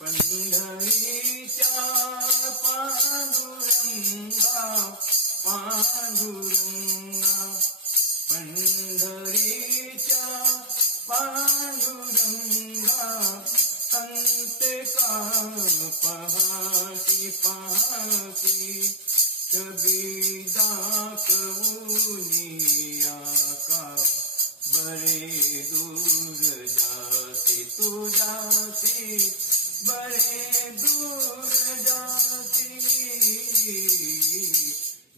पंढरीच्या पांडुरंगा पांडुरंगा पंढरीच्या पांडुरंगा अंत्यकाळ पहाटी पहाटी छबी दाखवूनिया का बरे दूर जाती तू जाती बरे दूर जाती।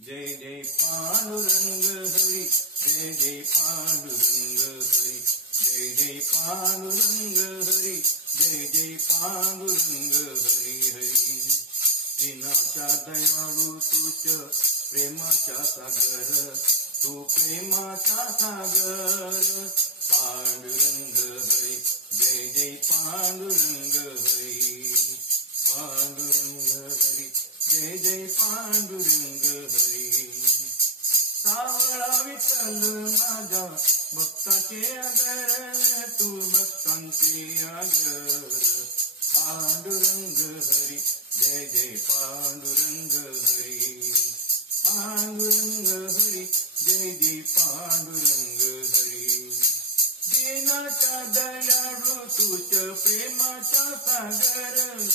जय जय पांडुरंग हरी जय जय पांडुरंग हरी जय जय पांडुरंग हरी जय जय पांडुरंग हरी हरी। दिनाच्या दयाळू तूच प्रेमाचा सागर तू प्रेमाचा सागर पांडुरंग हरी जय जय पांडुरंग हरी पांडुरंग हरी जय जय पांडुरंग हरी। सावळा विठ्ठल माझ्या भक्ताचे आगर तू भक्तांचे आगर पांडुरंग हरी जय जय पांडुरंग हरी पांडुरंग हरी जय जय पांडुरंग हरी। दिनाच्या दयाळू तूच प्रेमाचा सागर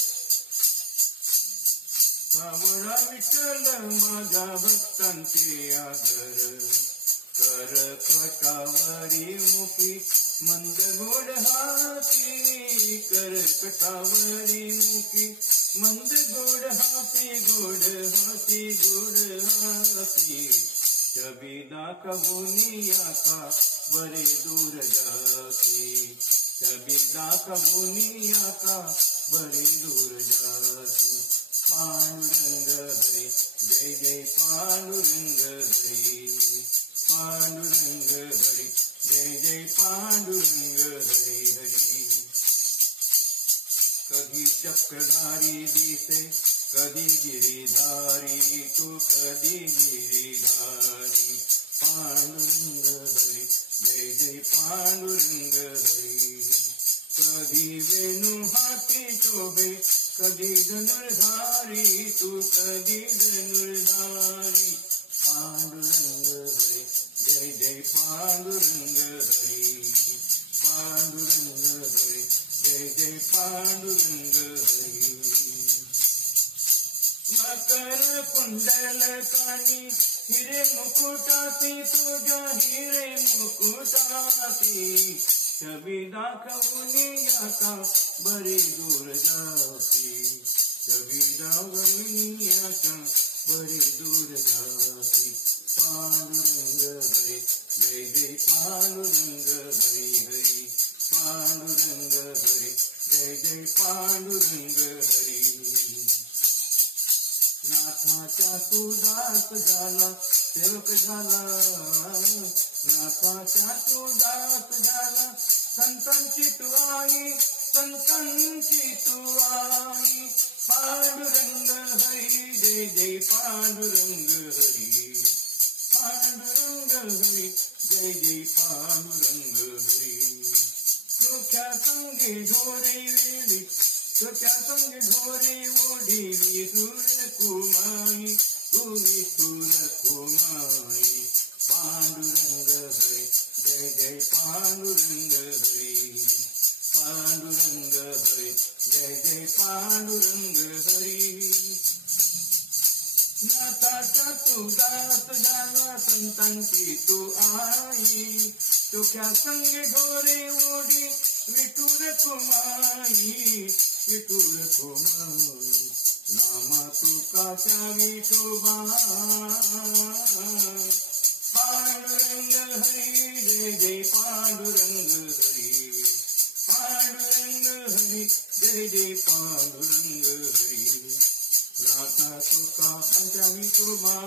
सावळा विठ्ठल माझ्या भक्तांचे आगर करकटावरी मुखी मंद गोड हाती करकटावरी मुखी मंद गोड हाती गोड हाती गोड हाती छबी दाखवूनिया का बरे दूर जाती छबी दाखवूनिया का बरे दूर जाती। पांडुरंग हरी जय जय पांडुरंग हरी पांडुरंग हरी जय जय पांडुरंग हरी हरी। कधी चक्रधारी दिसे कधी गिरिधारी तू कधी गिरिधारी पांडुरंग हरी जय जय पांडुरंग हरी। कधी वेणू हाती शोभे कधी धनुर्धारी तू कधी धनुर्धारी पांडुरंग हरी जय जय पांडुरंग हरी पांडुरंग हरी जय जय पांडुरंग हरी। मकर कुंडलकानी हिरे मुकुटाती तुझ्या हिरे मुकुटाती छबी दाखवूनिया का बरी दूर जाती छबी दाखवूनिया का बरी दूर जाती। पांडुरंग हरी जय जय पांडुरंग हरी हरी पांडुरंग हरी जय जय पांडुरंग हरी। नाथाचा तू दास झाला सेवक झाला नाथाचा तू दास झाला संतांची तू आई संतांची तू आई पांडुरंग हरी जय जय पांडुरंग हरी पांडुरंग हरी जय जय पांडुरंग हरी। तुझ्या संगे ढोरे वेळी तुझ्या संगे ढोरे ओढी विठुर कुमाई तू विठुर कुमाई पांडुरंग हरी जय जय पांडुरंग हरी पांडुरंग हरी जय जय पांडुरंग हरी। नाथाचा तू दास झाला संतांची तू आई तुझ्या संगे ढोरे ओढी विठुर कुमाई विठुर कुमाई नामा तुकाच्या विठोबा पांडुरंग हरी जय जय पांडुरंग हरी पांडुरंग हरी जय जय पांडुरंग हरी। नाथा तुका पंचा विठोबा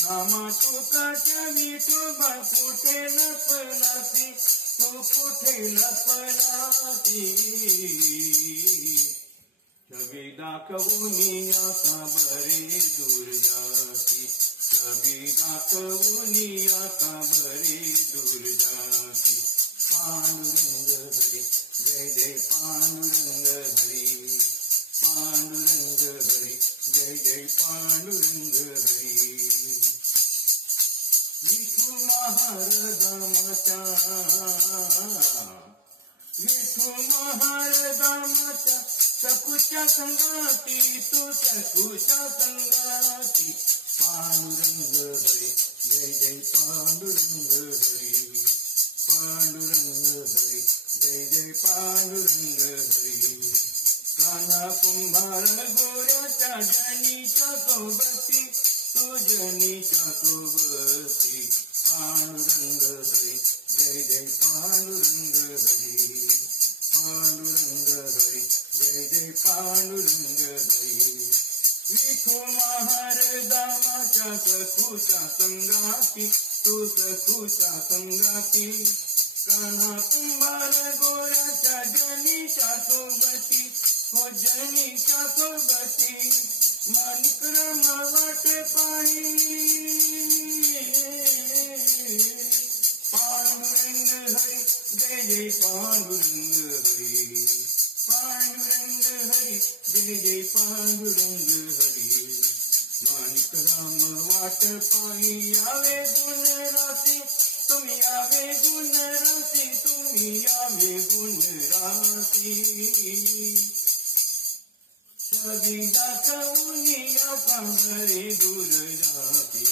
नामा तुकाच्या विठोबा कुठे लपलासी तू कुठे लपलासी छबी दाखवूनिया का बरे दूर जाती छबी दाखवूनिया का बरे दूर जाती पांडुरंग हरी जय जय पांडुरंग हरी। सखूच्या संगाती तू सखूच्या संगाती पांडुरंग हरी जय जय पांडुरंग हरी पांडुरंग हरी जय जय पांडुरंग हरी कान्हा कुंभार गोऱ्याच्या जनीच्या सोबती तू जनीच्या सोबती पांडुरंग हरी जय जय पांडुरंग हरी पांडुरंग हरी जय जय पांडुरंग हरी विठू महार दामाच्या सखूच्या संगाती तू सखूच्या संगाती कान्हा कुंभार गोऱ्याच्या जनीच्या सोबती हो जनीच्या सोबती माणिक्रम वाटे पाणी पांडुरंग हरी जय जय पांडुरंग हरी पांडुरंग हरी जय जय पांडुरंग हरी माणिकराम वाट पायी यावे गुण राशी तुम्ही यावे गुण राशी तुम्ही यावे गुण राशी छवि दाखवूनिया काबरे दूर जाती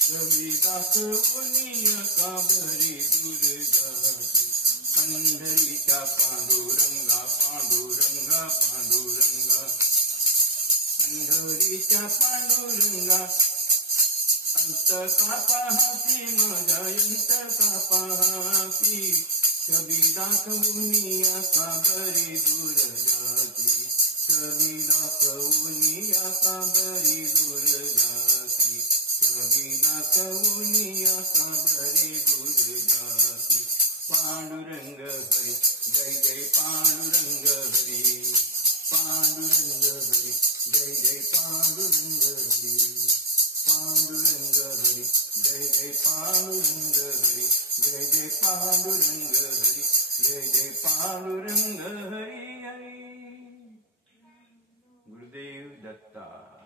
छवि दाखवूनिया काबरे दूर जाती पंढरीच्या पांडुरंगा पांडुरंगा पांडुरंगा पंढरीच्या पांडुरंगा अंत का पाहती माझा अंत का पाहती छवि दाखवूनिया काबरे दूर जाती छवि दाखवूनिया काबरे दूर जाती छवि दाखवूनिया काबरे दूर जाती पांडुरंग हरी जय जय पांडुरंग हरी पांडुरंग हरी जय जय पांडुरंग हरी पांडुरंग हरी जय जय पांडुरंग हरी जय जय पांडुरंग हरी जय जय पांडुरंग हरी हरी गुरुदेव दत्ता।